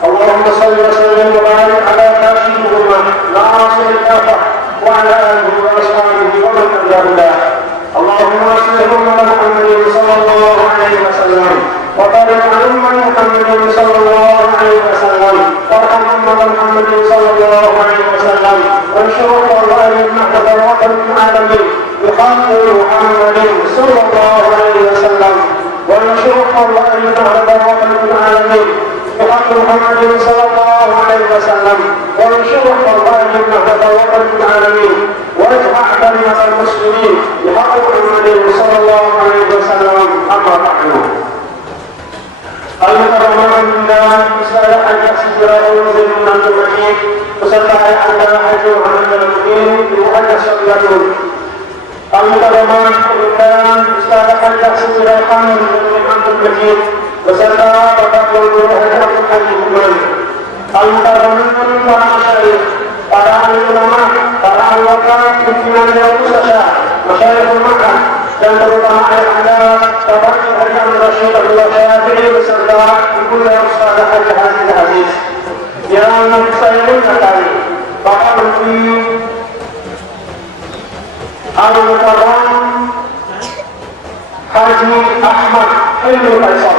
اللهم صل وسلم وبارك على هاشم الأمة ناصر الكافة وعلى آله وأصحابه ومن تبعهم. اللهم صل على محمد صلى الله عليه وسلم وبارك على محمد صلى الله عليه وسلم وارحم أمة محمد صلى الله عليه وسلم وانشر الله المهد ضرورة العالمين بخاطر محمد صلى الله عليه وسلم وانشر الله المهد ضرورة العالمين بخاطر محمد صلى الله عليه وسلم وانشر الله المهد ضرورة العالمين واجمع كلمة المسلمين بحق محمد صلى الله عليه وسلم. أما بعد المكرمات بالله إسرائيل أن يحسد رؤوس من المؤمنين وسبح على أجر عن المؤمنين بمؤنث الرجل. المكرمات بالله إسرائيل أن يحسد رؤوس من المؤمنين وسبح وتقول أجر عن المؤمنين. المكرمات para masyayikh, para ulama, para anggota pimpinan yang musyawarah, masyayikh ulama dan terutama ayah Bapak Haji Rashid Abdullah Syafi'i beserta Ibu yang Ustazah Haji Aziz yang saya muliakan Bapak Menteri Al-Mukarram Haji Ahmad Hilmi Faisal.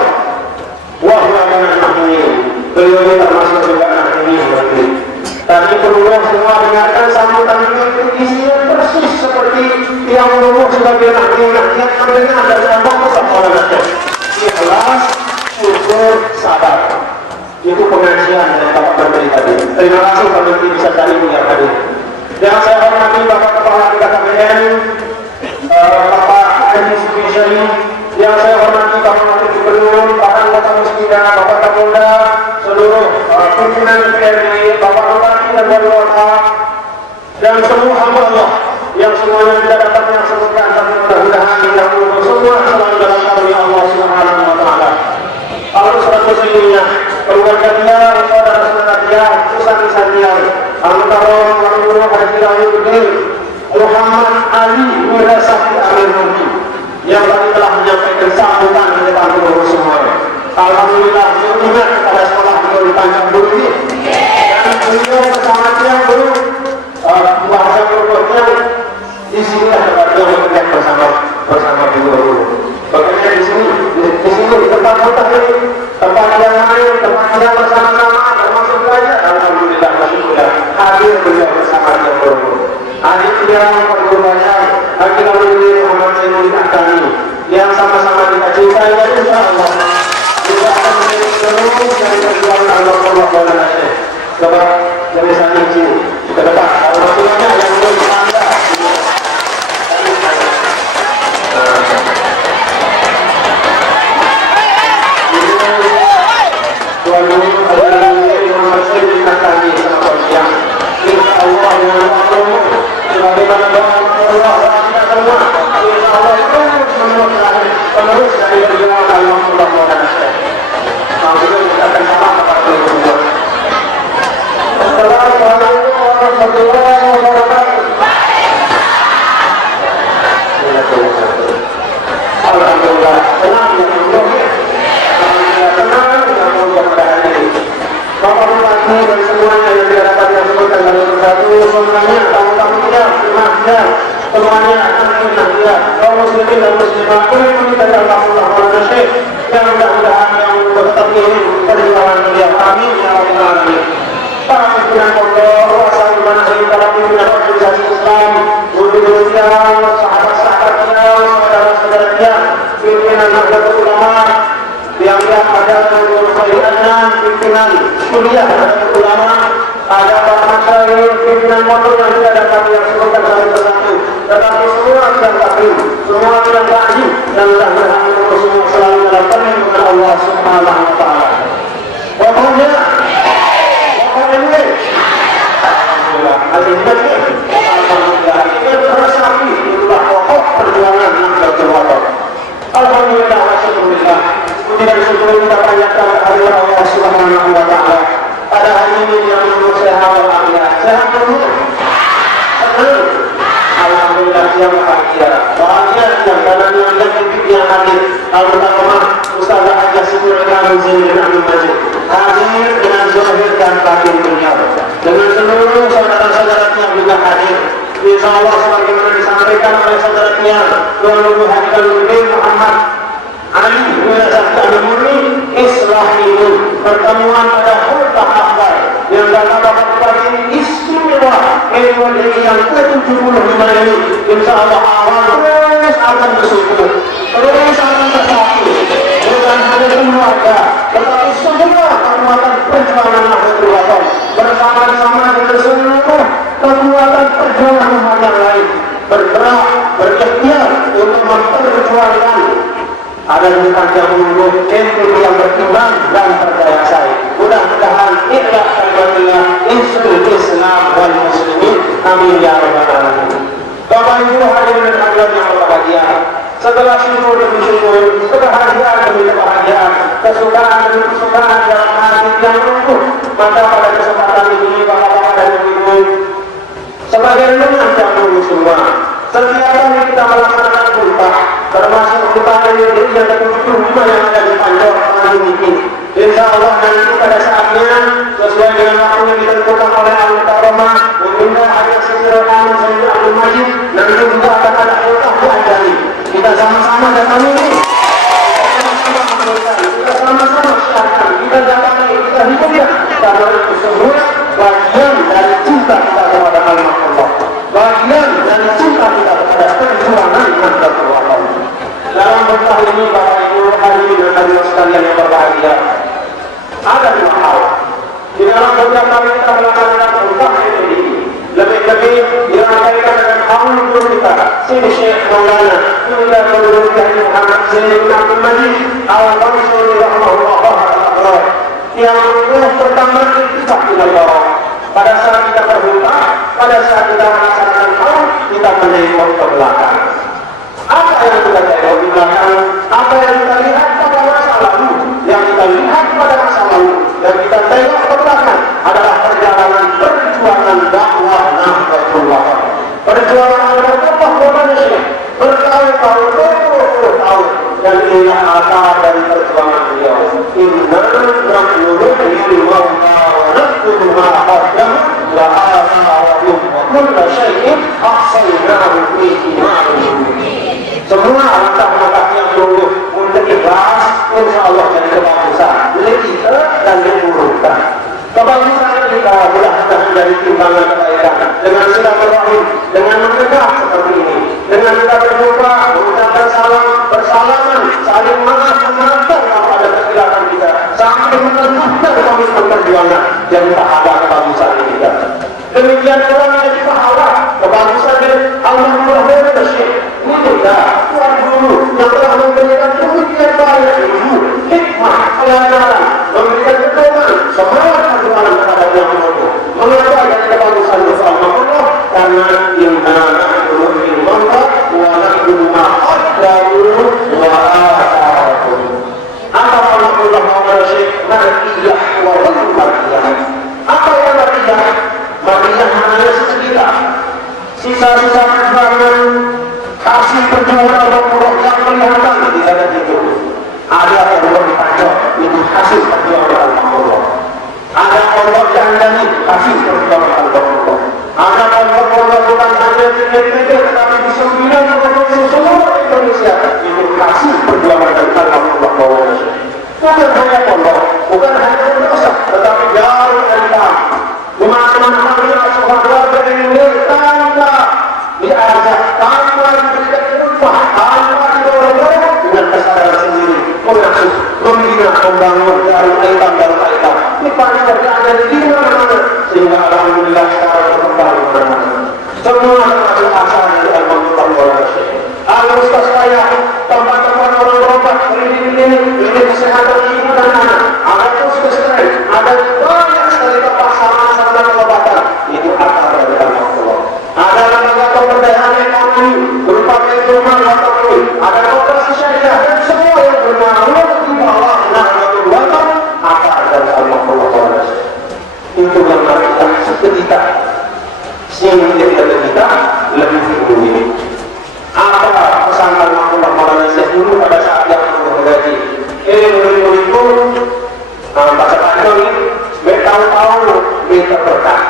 Wah, beliau ini termasuk juga ini berarti. Tadi perlu semua dengarkan sambutan itu isinya persis seperti yang menunggu sebagai nasihat mendengar dari Allah Subhanahu. Ikhlas, syukur, sabar. Itu pengajian dari Bapak Menteri tadi. Terima kasih Pak Menteri bisa tadi yang hadir. Yang saya hormati Bapak Kepala BKKBN, Bapak Haji Sufisyari. Yang saya hormati Bapak Menteri Gubernur, Pak Anggota Muslidah, Bapak Kapolda, seluruh pimpinan DPRD, Bapak Bupati dan Wali Kota, dan semua hamba Allah yang semuanya tidak dapat yang sebutkan, tapi mudah-mudahan kita semua selalu dalam karunia Allah Subhanahu wa Ta'ala. Kalau seratus ininya keluarga dia, saudara-saudara dia, usaha dia, Al-Mukarram Wali Haji Rahim Muhammad Ali Wirasati Amir Murti yang tadi telah menyampaikan sambutan di depan seluruh semuanya. Alhamdulillah, ingat pada sekolah beliau di Tanjung Bulu ini, dan beliau bersama dia dulu bahasa berikutnya di sini ada beliau bekerja bersama beliau. Bekerja di sini di tempat kita ini, tempat yang lain, tempat yang bersama-sama, termasuk belajar. Alhamdulillah, masyaallah, hadir beliau bersama dia dulu. Adik dia berbanyak, akhirnya beliau Muhammad Zainul Akhtani yang sama-sama kita cintai dan insyaallah juga akan menjadi terus dari perjuangan Allah Subhanahu wa Ta'ala. Coba dari sana sini ke depan. Kalau maksudnya yang belum anda. Tuan Guru adalah Muhammad Zainul Akhtani sama yang insya Allah dengan Allah sebagaimana doa Allah kita semua insya Allah terus dari perjuangan Allah Subhanahu wa Ta'ala. Alhamdulillah kita akan sama kepada semua. Assalamualaikum warahmatullahi wabarakatuh. Alhamdulillah senang pada hari ini. Bapak Bupati dan semuanya yang tidak dapat disebutkan dalam satu semuanya tamu-tamunya, jemaahnya, semuanya alhamdulillah kaum muslimin dan muslimah kulli dari Allah Subhanahu wa Ta'ala yang mudah-mudahan yang tetap ini perjuangan beliau. Amin ya rabbal alamin. Para pimpinan pondok, ruasa ibadah para pimpinan organisasi Islam, guru-gurunya, sahabat-sahabatnya, saudara-saudaranya, pimpinan Nahdlatul Ulama, yang ada guru Khairannya, pimpinan kuliah Nahdlatul Ulama, ada para masyayikh, pimpinan pondok yang tidak dapat yang sebutkan dalam satu, tetapi semua yang taklim, semua yang taklim dan mudah-mudahan semua selalu dalam perlindungan Allah Subhanahu wa Ta'ala. Pokoknya ini alhamdulillah, alhamdulillah ini tersapi itulah pokok perjuangan Nahdlatul Ulama. Alhamdulillah wa syukurillah. Puji dan syukur kita panjatkan kehadirat Allah Subhanahu wa Ta'ala. Pada hari ini yang menurut sehat walafiat. Sehat dulu. Alhamdulillah yang bahagia. Bahagia yang karena yang yang hadir. Terutama Ustazah Hajah Syukur Kamu Zainal Abdul Majid hadir dengan zahir dan batin beliau, dengan seluruh saudara-saudaranya juga hadir. Insya Allah sebagaimana disampaikan oleh saudaranya Tuan Guru Haji Kaluddin Muhammad Ali Al Murni, Islah itu pertemuan pada khutbah akbar yang dalam khutbah ini istimewa Maulid yang ke-75 ini. Insya Allah awal terus akan bersyukur, terus akan bersatu, bukan hanya keluarga tetapi semua kekuatan perjuangan Nahdlatul Wathon bersama-sama dengan seluruh kekuatan perjuangan umat yang lain bergerak, berikhtiar untuk memperjuangkan ada di panjang umur itu yang berkembang dan berdaya saing. Mudah-mudahan ikhlas kalimatullah isul Islam wal muslimin. Amin ya rabbal alamin. Bapak Ibu hadirin sekalian yang berbahagia, setelah syukur demi syukur, kebahagiaan demi kebahagiaan, kesukaan demi kesukaan dalam hati yang utuh, maka pada kesempatan ini bapak-bapak dan ibu, sebagai renungan jam semua, setiap kali kita melaksanakan khutbah, termasuk khutbah yang ke-75 yang ada di Panjang hari ini, insya Allah nanti pada saatnya sesuai dengan waktu yang ditentukan oleh anggota Roma meminta Hajah Syukur Kamu Zainal Abdul Majid, nanti juga akan ada khutbah diajari. Kita sama-sama datang ini, sama-sama mendengar, kita sama-sama siarkan, kita datang, kita hidup karena itu semua bagian dari cinta kita kepada kalimat Allah, bagian dari cinta kita kepada perjuangan Nahdlatul Wathon. Dalam khutbah ini Bapak Ibu hadirin dan hadirat sekalian yang berbahagia, ada dua hal. Di dalam setiap kali kita melaksanakan khutbah ini, lebih-lebih dirangkaikan dengan kaum guru kita, Sini Syekh Maulana Inilah Guru Haji Muhammad Zainal Abdul Majid Al-Mansuri rahimahullah yang pertama kita Allah. Pada saat kita berkhutbah, pada saat kita melaksanakan kaum, kita menengok ke belakang. Apa yang kita tengok di belakang? Apa yang kita lihat pada masa lalu? Yang kita lihat pada masa lalu, yang kita tengok ke belakang adalah perjalanan perjuangan dakwah Nahdlatul Wathon. Perjuangan dakwah Indonesia bertahun-tahun, berpuluh-puluh tahun, dan inilah akar dari perjuangan beliau. Inna nahnu nuhyil mauta wa naktubu ma qaddamu wa atharahum wa kulla syai'in ahsaynahu fi imanin. Semua langkah-langkah yang dulu untuk ikhlas, insya Allah jadi kebagusan, lebih dan diburukkan. Kebagusan kita mudah-mudahan dari timbangan kebaikan dengan silaturahim, dengan menegak seperti ini, dengan kita berjumpa, mengucapkan salam, bersalaman, saling memaafkan pada kesilapan kita, sampai meneguhkan komitmen perjuangan yang tak ada kebagusan ini kita. Demikian orang yang pahala kebagusan dari Allah Subhanahu ini juga Tuhan Guru yang telah memberikan demikian banyak ilmu, hikmah, pelajaran, memberikan pedoman, semangat perjuangan kepada yang mampu. Mengapa yang kebagusan bersama Allah? Karena inna nahnu nuhyil mauta wa naktubu ma qaddamu wa atharahum. Apa Allah Maha Mariyah wa Mariyah? Apa yang Mariyah? Mariyah hanya sekitar sisa-sisa perjuangan hasil perjuangan Allah yang kelihatan di dalam itu. Ada Allah dipanjang, itu hasil perjuangan Allah. Ada Allah yang dandani, hasil perjuangan Allah. Ada Allah bukan hanya di negeri tetapi di 9 provinsi seluruh Indonesia, itu hasil perjuangan Allah. Bukan hanya Allah, bukan hanya dosa, tetapi jauh dari kami. Teman-teman kami saudara ini tanpa diajak, tanpa diberikan upah, tanpa didorong dengan kesadaran sendiri, mengasuh, membina, membangun dari aitam. Ini paling berada di mana-mana, sehingga alhamdulillah sekarang berkembang di mana-mana. Semua termasuk asal dari Al-Mustafa. Al-Mustafa saya, tempat-tempat orang berobat, ini kesehatan ibu dan anak, ada puskesmas, ada banyak sekali tempat sarana pengobatan. Itu akar dari Allah. Ada lembaga pemberdayaan ekonomi berupa rumah ataupun ada koperasi syariah dan semua yang bernaung di bawah Nahdlatul Wathon akar dari Allah. Itu yang kita seketika sehingga kita lebih dulu. Apa pesan Allah dulu pada saat yang menggaji. Ini murid-muridku, baca panjang ini, bertahun-tahun kita berkah.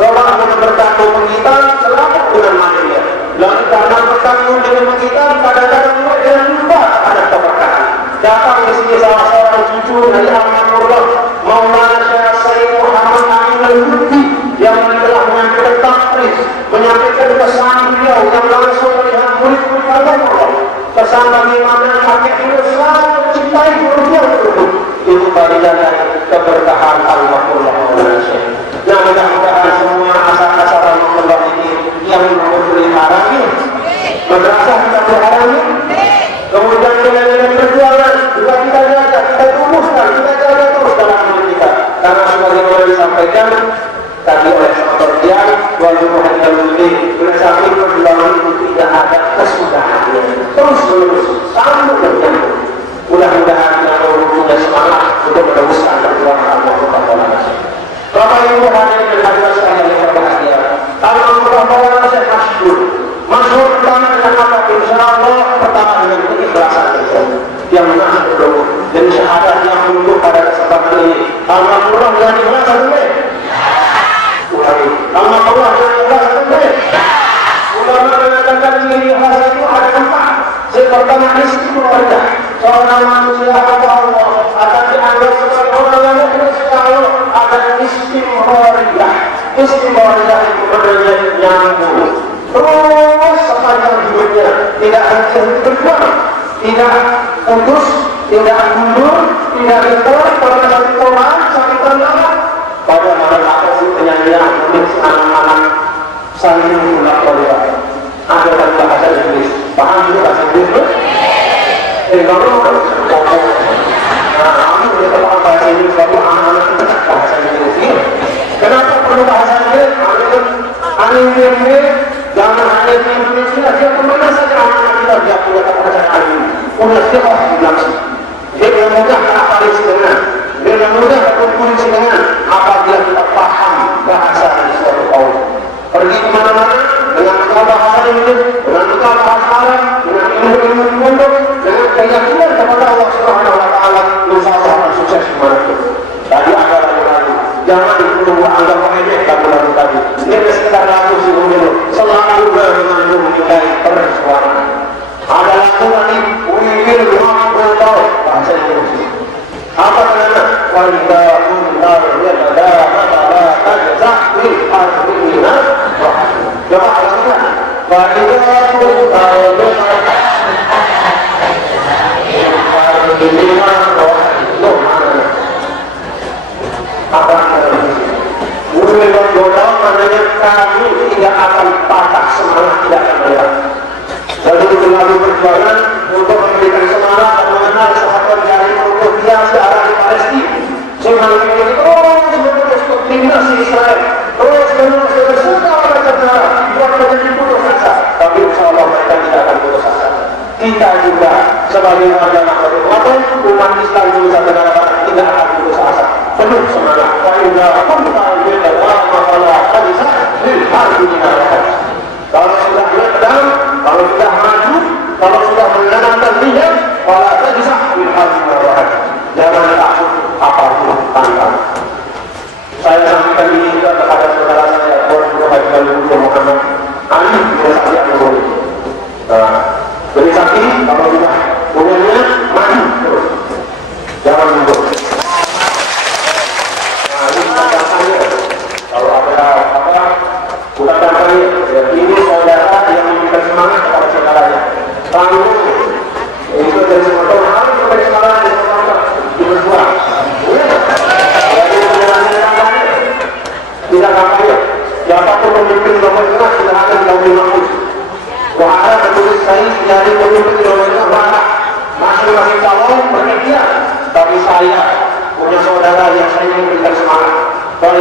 Coba kamu berkah kita selalu dengan manusia. Lalu karena berkah dengan kita, kadang-kadang juga jangan lupa ada keberkahan. Datang di sini salah seorang cucu dari Alhamdulillah, Maulana Syekh Sayyid Muhammad Amin Al-Lutfi yang telah menyampaikan takris, menyampaikan pesan beliau yang langsung melihat murid-murid Allah. Pesan bagaimana kakek beliau selalu mencintai muridnya tersebut. Itu bagian dari keberkahan Alhamdulillah Maulana Syekh. Nah, mudah-mudahan semua asal-asal Allah ini yang berpelihara ini, madrasah kita pelihara ini, kemudian dengan perjuangan juga kita jaga, kita rumuskan, kita jaga terus dalam hidup kita. Karena sebagaimana disampaikan tadi oleh sahabat Dian, walaupun hanya lebih bersatu perjuangan itu tidak ada kesudahan, terus menerus sampai berjaya. Mudah-mudahan kita punya semangat untuk meneruskan perjuangan Allah Subhanahu. Bapak Ibu hadirin dan hadirat sekalian yang berbahagia, Alhamdulillah saya masyhur pertama dengan apa? Insya Allah pertama dengan keikhlasan itu yang masyhur dan syahadat yang untuk pada kesempatan ini. Alhamdulillah dengan ikhlasan ini. Alhamdulillah dengan ikhlasan ini. Ulama mengatakan diri ikhlas itu ada empat. Yang pertama istiqomah. Seorang manusia hamba Allah akan dianggap sebagai orang yang ikhlas kalau ada istiqomah. Istiqomah itu berarti nyambung. Terus sepanjang hidupnya tidak henti berjuang, tidak putus, tidak mundur, tidak rekor pada satu orang, satu tanah. Pada apa sih penyanyian mungkin anak-anak saling mengulang kuliah. Ada dalam bahasa Inggris, paham juga bahasa Inggris? Kalau kamu tidak paham bahasa Inggris, kalau anak-anak bahasa Inggris ini, kenapa perlu bahasa Inggris? Aneh-aneh. Jangan hanya di Indonesia, dia kemana saja anak-anak kita dia punya kepercayaan ini. Punya siapa bilang sih? Dia yang mudah berkomunikasi dengan, dia yang mudah berkomunikasi dengan apabila kita paham bahasa di suatu kaum. Pergi kemana-mana dengan buka bahasa Inggris, dengan buka bahasa Arab, dengan ilmu-ilmu pondok, dengan keyakinan kepada Allah Subhanahu Wa Taala, insya Allah akan sukses dimanapun. Tadi ada lagu-lagu, jangan dulu anggap remeh lagu-lagu tadi. Ini sekitar lagu sebelum selalu dengan menilai perjuangan. Ada lagu lagi, Wiwil Muhammad bahasa Indonesia. Apa namanya? Wanita kuntar yada mata tajza bil ardiina. Coba lakukan. Wanita kuntar yada ardiina. Apa namanya? Wiwil Muhammad maknanya kami tidak akan patah semangat, tidak akan menyerah. Lalu selalu berjuangan untuk memberikan semangat dan mengenal sahabat dari untuk dia searah di Palestina. Semangat ini terus timnas Israel, terus segala cara buat menjadi putus asa. Tapi insya Allah mereka tidak akan putus asa. Kita juga sebagai warga Nahdlatul umat Islam di Nusa Tenggara Barat tidak akan putus asa. Penuh semangat. Kalau sudah meredam, kalau sudah maju, kalau sudah menenangkan lihat, kalau ada bisa jangan takut apapun tantangan. Saya sampaikan ini juga kepada saudara saya, Muhammad Ali bin Sayyid Al-Nuri. Jadi sakti, kalau sudah punyanya maju terus, jangan mundur. Kalau ada apa, bukan kampanye. Ini saudara yang memberikan semangat kepada saudaranya. Kamu itu dari semua harus memberi semangat di semangat di berjuang. Jadi sebenarnya kampanye tidak kampanye. Siapapun pemimpin nomor tengah sudah ada di Lauhul Mahfuz. Wahana tertulis saya menjadi pemimpin nomor tengah. Masing-masing calon berpikir, tapi saya punya saudara yang saya ingin berikan semangat. Kalau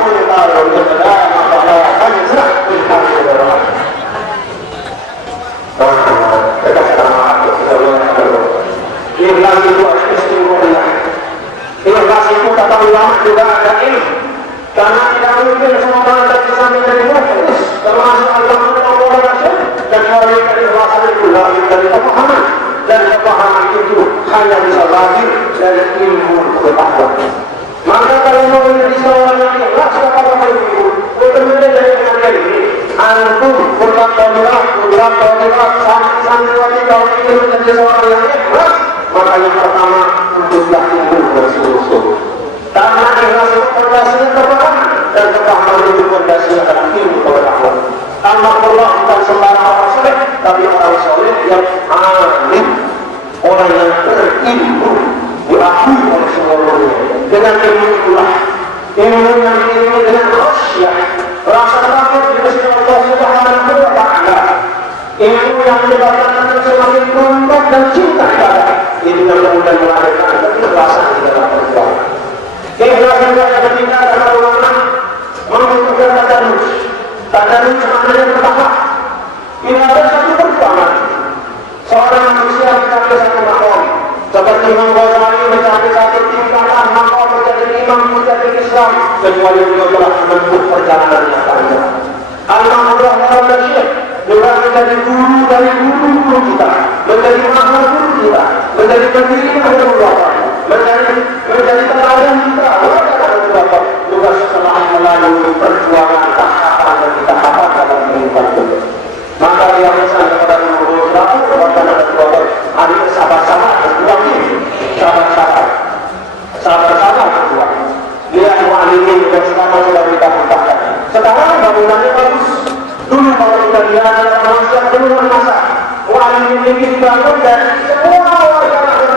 pun kalau berbeda maka hanya sah berharap. Ikhlas itu istimewa. Ikhlas itu kata ulama juga ada ilmu. Karena tidak mungkin semua orang sampai dari mukhlis termasuk Allah dan kecuali dari ikhlasan itu dari pemahaman. lahir dari ilmu pengetahuan. Maka kalau mau menjadi seorang yang ikhlas, apa itu? Betul-betul dari pengajian ini, antum berkata-kata, santri-santri kalau ingin menjadi seorang yang ikhlas, maka yang pertama untuklah ilmu dan sungguh-sungguh. Karena ikhlas itu fondasinya kepahaman, dan kepahaman itu fondasinya adalah ilmu pengetahuan. Allah bukan sembarang orang soleh, tapi orang soleh yang alim, orang yang berilmu, diakui oleh semua dunia. Dengan ilmu itulah, ilmu yang diilmu dengan khasyah, rasa takut di sisi Allah Subhanahu wa Ta'ala. Ilmu yang menyebabkan kita semakin tunduk dan cinta kepada itu yang kemudian melahirkan keikhlasan di dalam perjuangan. Ikhlas juga yang ketiga adalah ulama membutuhkan tadarus. Tadarus maknanya pertama, tidak ada satu perjuangan seorang manusia mencapai satu makom, seperti Imam Ghazali mencapai satu tingkatan makom menjadi imam menjadi Islam, kecuali beliau telah menempuh perjalanan yang panjang. Alhamdulillah juga menjadi guru dari guru kita, menjadi mahal guru kita, menjadi pendiri mahal ulama, menjadi teladan kita, juga setelah melalui perjuangan tahapan dan tahapan dalam kehidupan kita. Maka dia pesan kepada guru kita, kepada anak-anak, adik sabar-sabar berjuang ini, sabar-sabar berjuang. Dia mu'alimin dan sekarang sudah kita bukakan. Sekarang bangunannya bagus. Dulu kalau kita lihat manusia belum masa mu'alimin ini dibangun dan semua warga masyarakat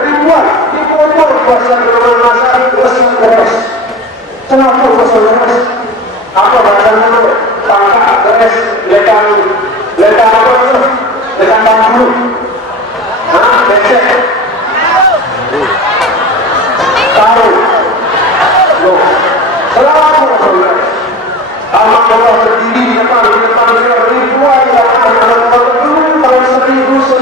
ribuan dikumpul kuasa belum masa bersih beres. Kenapa bersih beres? Apa bahasanya itu? Tangkap beres, lekan apa itu? Lekan bambu. Becek. Tahu. Loh. Selalu beres. Allah berdiri di depan beliau ribuan tahun 1937.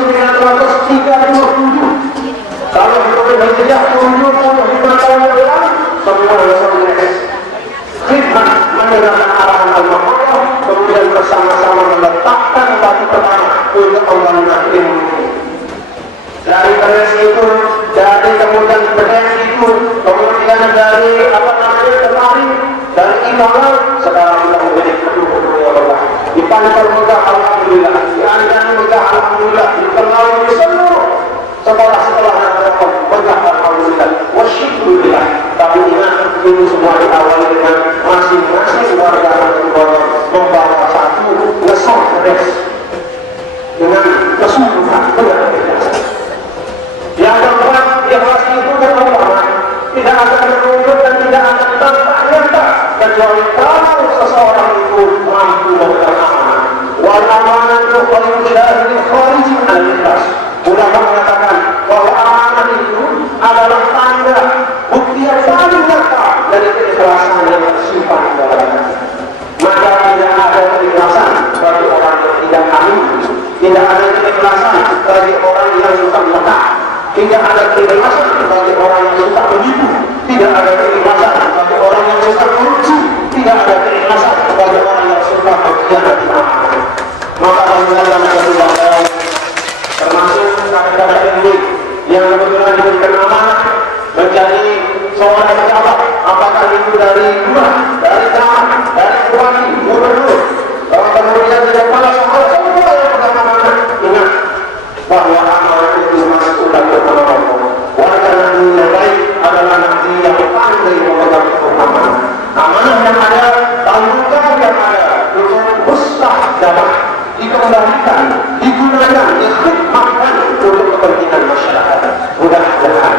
Kalau kita hijrah 75 tahun yang lalu, semua beres. Khidmat mendengarkan arahan Allah, kemudian bersama-sama meletakkan batu pertama untuk pembangunan ilmu. Dari beres itu, dari kemudian beres itu, kemudian dari kemarin dari imam sekarang kita menjadi kedua-dua yang Allah. Di pantai megah alhamdulillah, di andan megah alhamdulillah, di pengaruh di seluruh sekolah-sekolah yang megah alhamdulillah. Wasyukurillah. Tapi ingat ini semua diawali dengan masing-masing warga membawa satu ngesong beres dengan kesungguhan dengan kebiasaan. Yang keempat, ikhlas itu berubah. Tidak akan menunjuk dan tidak akan tampak nyata kecuali kalau seseorang itu mampu memberikan amanah. Wal amanatu khairun syahidin kharijin al-ikhlas. Ulama mengatakan bahwa amanah itu adalah tanda bukti yang paling nyata dari keikhlasan yang tersimpan di dalam hati. Maka tidak ada keikhlasan bagi orang yang tidak amin. Tidak ada keikhlasan bagi orang yang suka melekat. Tidak ada keikhlasan bagi orang yang suka menipu. Tidak ada keikhlasan bagi orang yang suka korupsi. Tidak ada keikhlasan bagi orang yang suka mengkhianati amanah. Maka dalam kehidupan termasuk kata-kata ini yang kebetulan diberikan amanah menjadi seorang pejabat, apakah itu dari lurah, dari camat, dari bupati, gubernur, kemudian dari kepala sekolah, semua yang pegang amanah, ingat bahwa amanah itu masih sudah berpengaruh. Warga nanti yang baik adalah nanti yang pandai memegang amanah. Amanah yang ada, tanggung jawab yang ada, itu mustah dapat dikembalikan, digunakan, dikhidmatkan untuk kepentingan masyarakat. Mudah-mudahan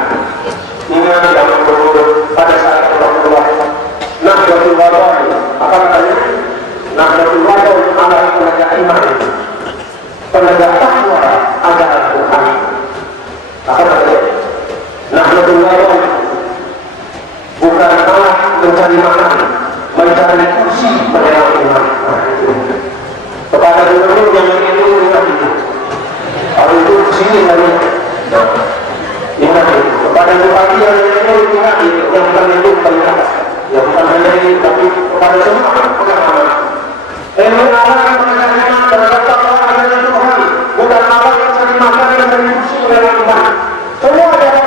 ingat yang berhubung pada saat Allah Nahdlatul Wadai, apa katanya? Nahdlatul Wadai adalah penegak iman, penegak takwa adalah Tuhan. Apa katanya? Nahdlatul Wadai bukan alat mencari makan, mencari kursi penegak iman. Kepada gubernur yang itu ingat itu. Kalau itu sini lagi. Ingat itu. Kepada bupati yang itu ingat itu. Yang bukan itu bukan ingat. Yang bukan hanya ini, tapi kepada semua pengalaman. Ilmu Allah mengajarkan terhadap takwa adalah Tuhan. Bukan Allah yang cari makan dan cari kursi penegak iman. Semua adalah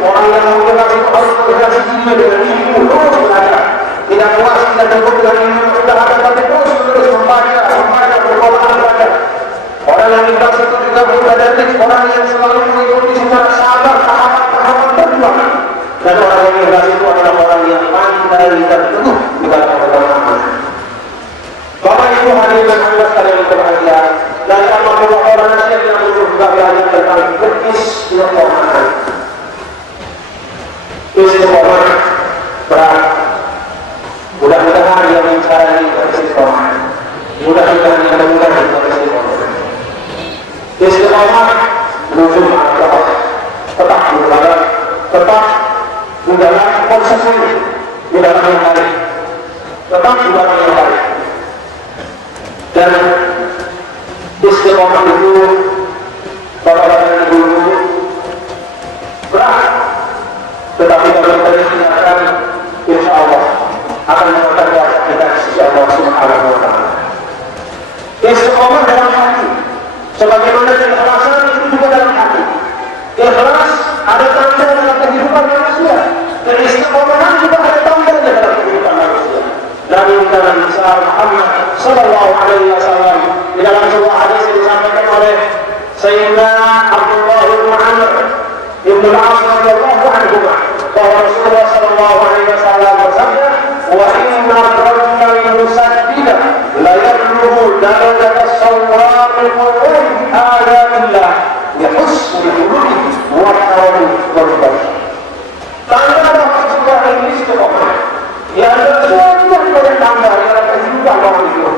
Orang yang mau bergerak itu harus bergerak diri dengan ilmu, terus belajar. Tidak puas, tidak cukup dengan ilmu sudah ada, tapi terus membaca, berkolam belajar. Orang yang ikhlas itu juga berbadan, orang yang selalu mengikuti secara sabar, tahapan berjuang. Dan orang yang ikhlas itu adalah orang yang pandai dan teguh di dalam beragama. Bapak Ibu hadirin dan hadirat sekalian yang berbahagia, dari Allah orang nasihat yang juga belajar tentang istiqomah. Istiqomah berat. Mudah-mudahan yang mencari istiqomah. Mudah-mudahan yang mudah istiqomah. Istiqomah menuju Allah, tetap berjalan, tetap menjalan konsisten di dalam yang baik, tetap di dalam yang baik. Dan istiqomah itu bapak-bapak dan ibu berat, tetapi kalau kita istiqomah, insya Allah akan mengatakan kita sisi Allah Subhanahu wa Ta'ala. Istiqomah dalam hati, sebagaimana keikhlasan itu juga dalam hati. Ikhlas ada tanda dalam kehidupan manusia, dan istiqomahan juga ada tanda dalam kehidupan manusia. Nabi besar Muhammad Sallallahu Alaihi Wasallam di dalam sebuah hadis yang disampaikan oleh Sayyidina Abdullah bin Amr bin Al-As radhiyallahu anhu bahwa Rasulullah Sallallahu Alaihi Wasallam bersabda, "Wa inna ar-rajula yusaddida la yablughu darajata as-sawwam al-qur'an ayatillah yahussul qulubi wa tawalli wal-bab." Tanda bahwa sebuah ini istiqomah. Ya ada banyak tanda dalam kehidupan orang itu.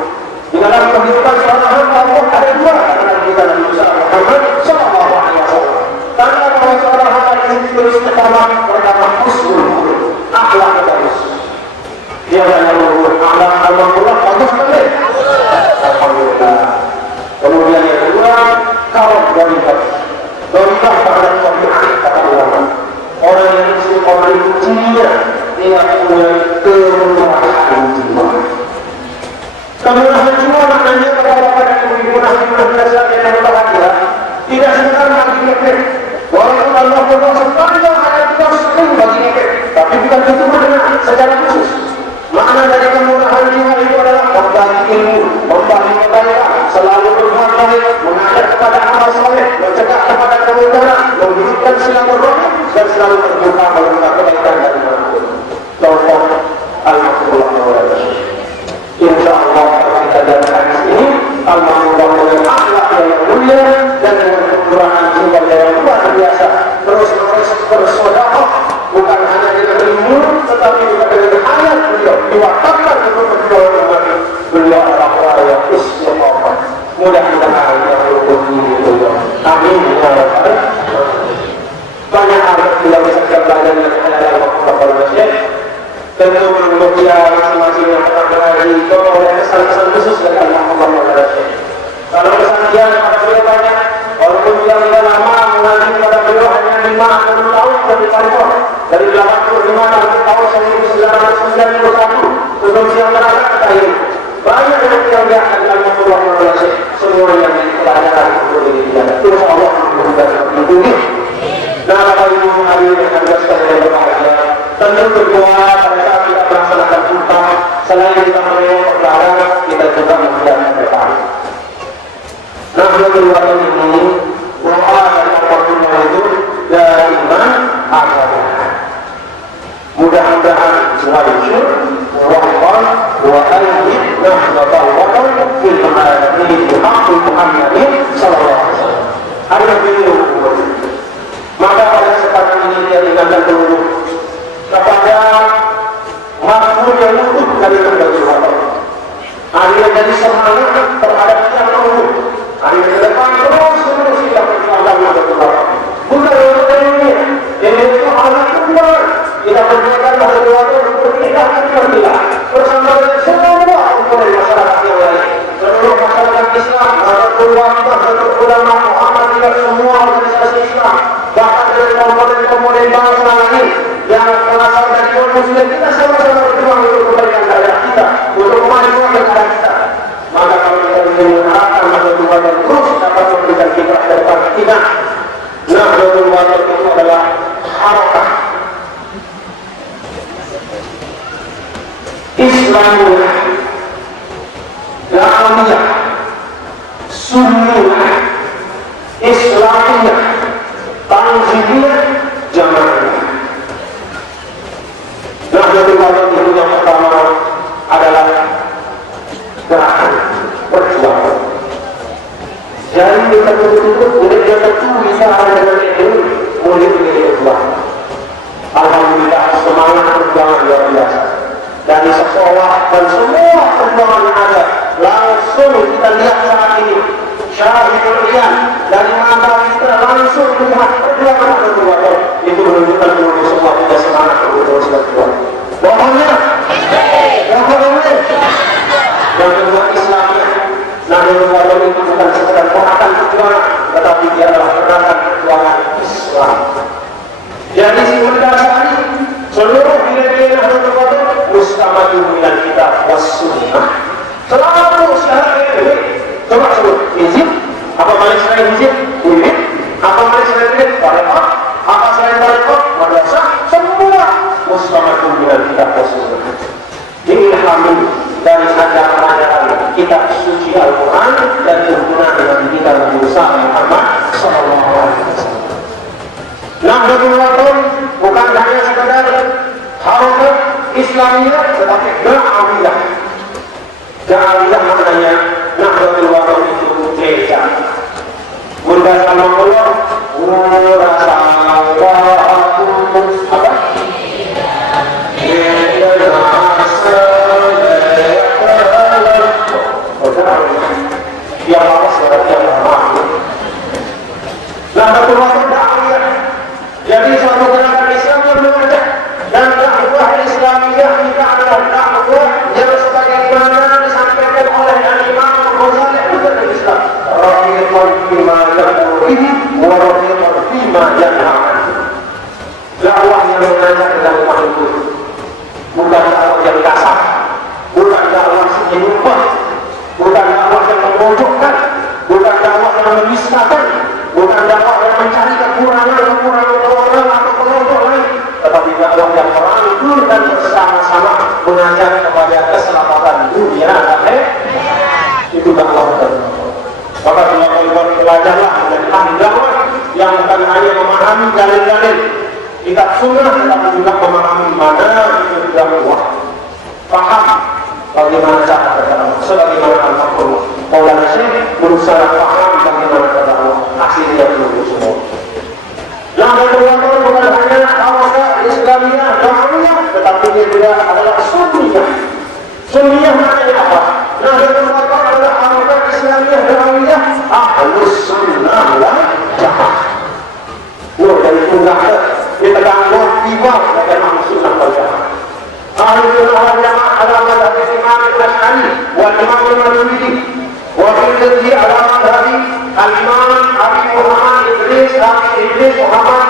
Di dalam kehidupan seorang hamba Allah ada dua tanda di dalam Muhammad Sallallahu Alaihi Wasallam. Tanda bahwa seorang hamba itu istiqomah pertama husnul khuluq, akhlak bagus. Dia banyak berbuat akhlak alhamdulillah bagus sekali. Alhamdulillah. Kemudian yang kedua, kaum daripada pada tabiat kata ulama. Orang yang istiqomah itu cirinya dia punya kemurahan jiwa. Kemurahan jiwa maknanya bapak-bapak dan ibu-ibu nasihat yang berbahagia tidak sekedar bagi ngepek. Walaupun Allah berdoa sepanjang ayat kita sering bagi ngepek, tapi bukan itu makna secara khusus. Makna dari kemurahan jiwa itu adalah membagi ilmu, membagi kebaikan, selalu berbuat baik, mengajak kepada amal soleh, mencegah kepada kemungkaran, menghidupkan silaturahmi dan selalu terbuka menerima kebaikan dari manapun. Contoh al-Mahfullah Maulana. Insya Allah kita dalam hadis ini al-Mahfullah dengan akhlak yang mulia dan dengan kemurahan jiwa yang luar biasa. Terus bersedekah bukan hanya dengan ilmu, tetapi juga dengan ayat beliau diwakafkan untuk berjuang umat. Beliau adalah orang yang istiqomah. Mudah-mudahan kita berhubungi beliau. Amin ya rabbal alamin. Banyak hal yang bisa kita belajar dari ayat al-Mahfullah. Tentu menurut dia masing-masing yang pernah berhaji itu oleh kesan-kesan khusus dari Allah. Kalau kesan dia pada beliau banyak, walaupun dia tidak lama mengaji pada beliau hanya 5 atau 6 tahun dari Palembang, dari 85 sampai tahun 1991 sebelum siang berada ke akhir. Banyak yang dia akan Allah semua yang dipelajari untuk diri dia. Insya Allah kita melindungi. Nah, Bapak Ibu hadirin yang sekalian yang berbahagia, tentu berdoa pada saat kita melaksanakan sumpah, selain kita menengok ke belakang, kita juga menghadap ke depan. Nah, kedua ini doa dari Al-Qur'an itu dari iman agama. Mudah-mudahan wajib waqan wa ayyid nahdatal waqan fil alamin bihaqqi Muhammadin sallallahu alaihi wasallam. Ada beliau. Maka pada kesempatan ini dia ingatkan dulu kepada makhluk yang utuh dari Rasul Allah. Ada jadi semangat terhadap yang utuh. Ada ke depan terus kita berjuang Rasul Allah. Bukan ini itu anak kedua. Kita berjuang Rasul untuk kita kita bersama dengan semua untuk masyarakat yang lain. Seluruh masyarakat Islam, seluruh ulama Muhammadiyah, semua organisasi Islam, bahkan dari komponen bangsa lain yang berasal dari non-Muslim, kita sama-sama berjuang untuk kebaikan daerah kita, untuk kemajuan negara kita. Maka kalau kita ingin mengharapkan Nahdlatul yang terus dapat memberikan kiprah depan kita, Nahdlatul itu adalah harapan Islamiyah, Da'awiyah, Sunniyah, Islamiyah, Tanziliyah, Jamaah. Nah, dari itu yang pertama adalah gerakan perjuangan. Jadi kita betul-betul udah tentu bisa ada dengan itu mulai berjuang. Alhamdulillah semangat perjuangan luar biasa. Dari sekolah dan semua perjuangan yang ada langsung kita lihat saat ini. Syahidul dari mata kita langsung melihat perjuangan perjuangan itu menunjukkan bahwa semua kita semangat berjuang. Pokoknya, yang kedua Islamnya. Nah, yang itu bukan sekedar gerakan perjuangan, tetapi dia adalah gerakan perjuangan Islam. Jadi si mendasari seluruh nilai-nilai Nahdlatul Ulama mustamadun minal kitab was sunnah. Selalu syarat ini. Coba sebut hizib, apa makna selain hizib? Wirid, apa makna selain wirid? Tarekat, apa selain tarekat? Madrasah, semua mustamadun minal kitab was sunnah. Diilhami dari ajaran-ajaran kitab suci Al-Quran dan tuntunan Nabi kita Nabi Muhammad sallallahu alaihi wasallam. Nahdlatul Ulama bukan hanya sekedar harokat Islamiyah, tetapi da'awiyah. Da'awiyah maknanya Nahdlatul Ulama itu gereja. Bunda sama Allah, murasa apa? Yang apa surat yang lama. Nahdlatul Ulama da'awiyah. Jadi suatu gerakan Islam yang mengajak dan dakwah Islamiyah kita adalah dakwah yang sebagaimana disampaikan oleh Imam Ghazali Bukan Islam. Rafiqan bima yaqulu wa rafiqan bima yanha. Dakwah yang mengajak dalam itu bukan dakwah yang kasar, bukan dakwah yang lupa, bukan dakwah yang memojokkan, bukan dakwah yang menistakan, bukan dakwah yang mencari kekurangan orang atau kelompok lain, tetapi dakwah yang merangkul dan bersama-sama mengajak kepada keselamatan dunia dan akhirat. Itu dakwah betul. Maka teman-teman belajarlah menjadi ahli dakwah yang bukan hanya memahami dalil-dalil kitab sunnah, tetapi juga memahami mana itu dakwah. Paham bagaimana cara berdakwah, sebagaimana al-Qur'an. Maulana Syekh berusaha paham bagaimana berdakwah. Hasilnya belum semua. Yang kedua bukan hanya harokat Islamiyah, da'awiyah, tetapi dia juga adalah sunniyah. Sunniyah maknanya apa? Yang kedua adalah harokat Islamiyah, da'awiyah, ahlus sunnah wal jamaah. Dari tunggal ditegangkan tiba dari ahlus sunnah wal jamaah. Ahlus sunnah wal jamaah adalah mazhab Imam Al-Asy'ari wal Imam Al-Maturidi. Wa fi adalah mazhab Al-Imam Abi Muhammad Idris Muhammad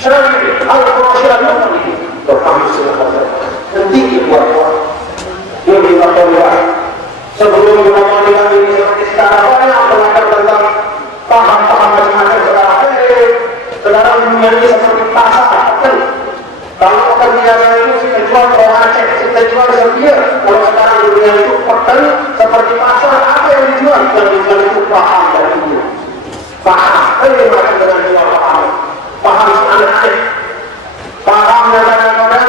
Syafi'i Al-Qurasyi Al-Muqtadi. Ahlus sunnah wal jamaah. Nanti buat dia dikatakan sebelum dimulai ini seperti sekarang banyak belajar tentang paham-paham macam-macam sekarang dunia ini seperti pasar kan. Kalau pekerjaan itu kita jual ke Aceh, kita jual sepier. Kalau sekarang dunia itu pekan seperti pasar, apa yang dijual? Yang dijual itu paham dari dunia. Paham, macam dengan jual paham. Paham aneh-aneh. Paham yang kadang-kadang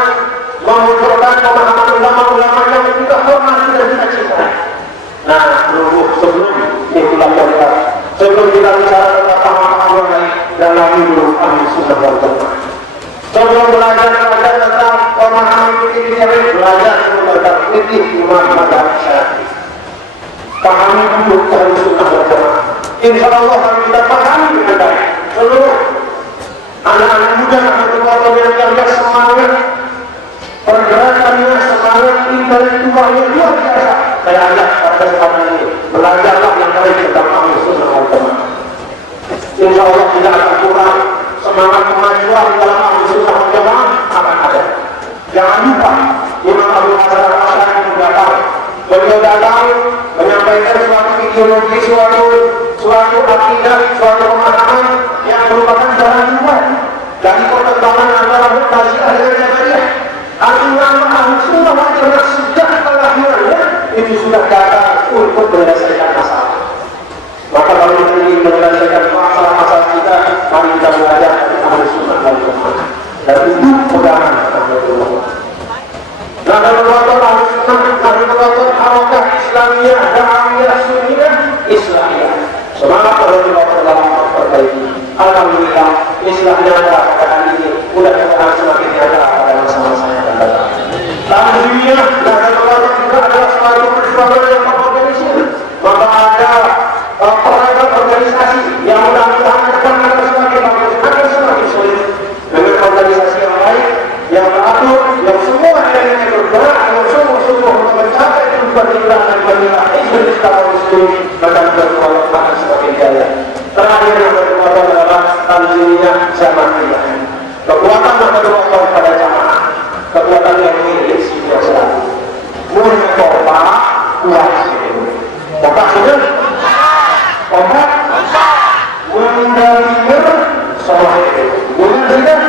memunculkan pemahaman ulama-ulama yang juga hormat dan kita cinta. Nah, sebelum itulah kita. Sebelum kita bicara tentang paham-paham yang lain, dan lagi belum ahlus sunnah wal jamaah. Sebelum belajar tentang pemahaman fikih yang belajar tentang fikih Imam Syafi'i. Pahami dulu ahlus sunnah wal jamaah. Insya Allah kalau kita pahami dengan baik, seluruh anak-anak muda yang semangat pergerakannya, semangat intelektualnya luar biasa. Saya ajak pada kesempatan ini belajarlah yang baik tentang ahlus sunnah wal jamaah. Insya Allah tidak akan kurang semangat kemajuan dalam ahlus sunnah wal jamaah akan ada. Jangan lupa Imam Abu Hasan Al-Asy'ari itu datang. Beliau datang menyampaikan suatu ideologi, suatu akidah, suatu pemahaman yang merupakan jalan keluar dari pertentangan antara Mu'tazilah dengan Jabariyah. Artinya ahlus sunnah wal jamaah sudah dan itu pegangan Nahdlatul Harakah Islamiyah Da'awiyah Sunniyah Islamiyah. Semangat kalau dalam memperbaiki. Alhamdulillah Islamnya pada hari ini mudah-mudahan semakin nyata pada masa-masa yang akan datang. Alhamdulillah Nahdlatul juga adalah suatu perjuangan yang terorganisir. Maka ada organisasi yang mudah-mudahan depan akan semakin bagus, akan semakin sulit dengan organisasi yang lain yang teratur, yang semua elemennya bergerak dengan sungguh-sungguh untuk mencapai tujuan Islam dan berilah Islam Muslim akan berkuat akan semakin jaya. Terakhir yang kedua adalah Tanzimiyah Jamaahiyah. Kekuatan yang kedua pada jamaah, kekuatan yang milik sehingga selalu mulai toba kuat toba sudah toba mendamir soleh mendamir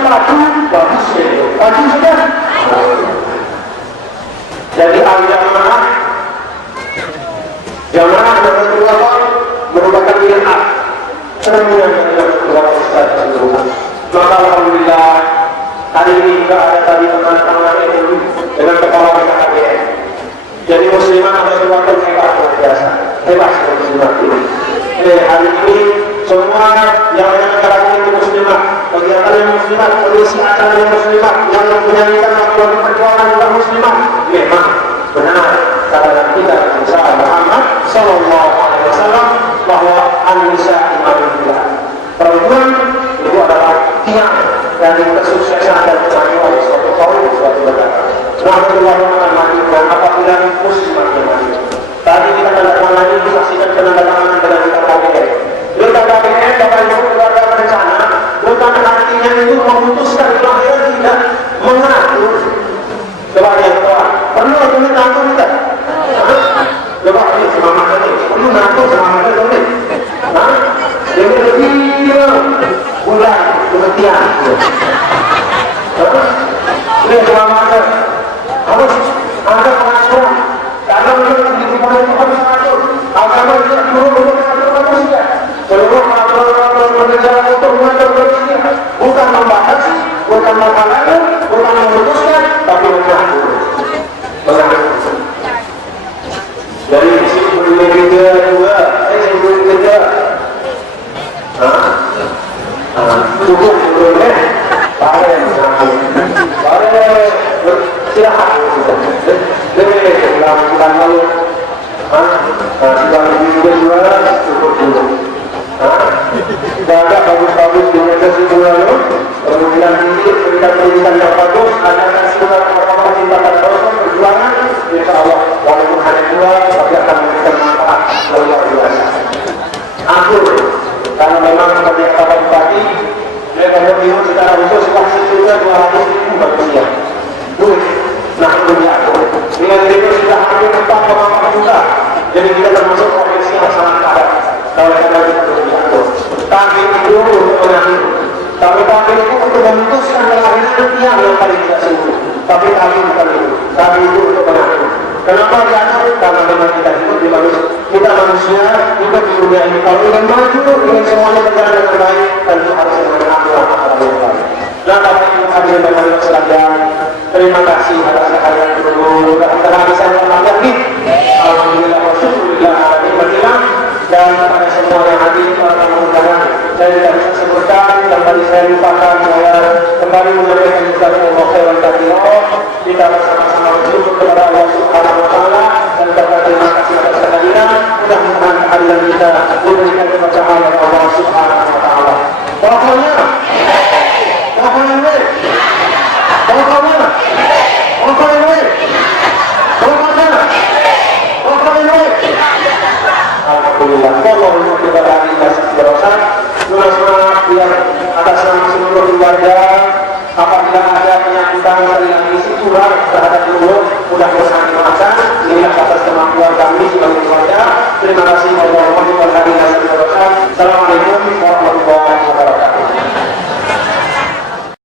padu bagus padu sudah. Jadi al-jamaah jamaah yang kedua merupakan bid'ah cerminan dari keluarga Ustaz keseluruhan. Maka alhamdulillah hari ini juga ada tadi teman-teman ini dengan kepala BKKBN. Jadi muslimat ada suatu hebat luar biasa, hebat muslimat ini. Hari ini semua yang menyelenggarakan itu muslimat, kegiatan yang muslimat, kondisi acara yang muslimat, yang menyanyikan lagu perjuangan juga muslimat. Memang benar kata kita Rasulullah Muhammad Sallallahu Alaihi Wasallam bahwa an-nisa imanullah, perempuan itu adalah tiang dari kesuksesan dan kemajuan suatu kaum, suatu negara. Rasulullah mengamalkan apabila muslimat yang maju. Tadi kita tanda-tangani disaksikan penandatanganan dengan kita KBN. Kita KBN Bapak Ibu keluarga berencana bukan artinya itu memutuskan kelahiran, tidak mengatur. Coba lihat perlu itu ngatur kita. Coba ini semangat ini perlu ngatur semangat ini. Yang lebih bulan kematian. Ini semangat harus ada pengaturan. Karena mereka di rumah itu harus mengatur. Agama itu seluruh mengatur manusia. Seluruh peraturan bernegara untuk mengatur manusia. Bukan membatasi, bukan menghalangi, bukan memutuskan, tapi mengatur. Jadi disebut kerja juga, disebut kerja. Cukup sebelumnya, boleh silakan. Jadi bulan lalu, bulan minggu juga cukup dulu. Ada bagus-bagus di negeri lalu, kemudian ini pendidikan yang bagus, ada surat perkara cinta dan Rasul perjuangan, insya Allah walaupun hanya dua, tapi akan memberikan manfaat luar biasa. Akhir, karena memang seperti yang kata Bupati, mereka berbicara secara khusus wasit juga 200.000 manusia. Nah ini aku, dengan itu sudah hampir 4,4 juta. Jadi kita termasuk provinsi yang sangat padat. Kalau kita itu diatur, tapi itu untuk mengatur. Tapi kami itu untuk memutuskan kelahiran tiang yang paling tidak sembuh. Tapi kami bukan itu. Kami itu untuk mengatur. Kenapa diatur? Karena memang kita hidup di manusia. Kita manusia hidup di dunia ini. Kalau ingin maju, ingin semuanya berjalan dengan baik, tentu harus dengan aturan yang baik. Nah, Bapak Ibu hadirin dan hadirat sekalian, terima kasih atas kehadiran dulu. Telah bisa mengamalkan. Alhamdulillah wa syukurillah ala nikmatillah. Dan pada semua yang hadir para undangan, saya tidak bisa sebutkan yang tadi saya lupakan. Saya kembali menyampaikan jazakumullah khairan katsiran. Kita bersama-sama bersyukur kepada Allah Subhanahu wa taala dan terima kasih atas kehadiran. Mudah-mudahan kehadiran kita diberikan keberkahan oleh Allah Subhanahu wa taala. Pokoknya Alhamdulillah, kalau kita hari kasih berosak, semangat biar atas nama seluruh keluarga. Apabila ada penyambutan dari isi kurang terhadap dulu, mudah-mudahan dimaafkan. Inilah atas kemampuan kami sebagai keluarga. Terima kasih warahmatullahi wabarakatuh. Assalamualaikum.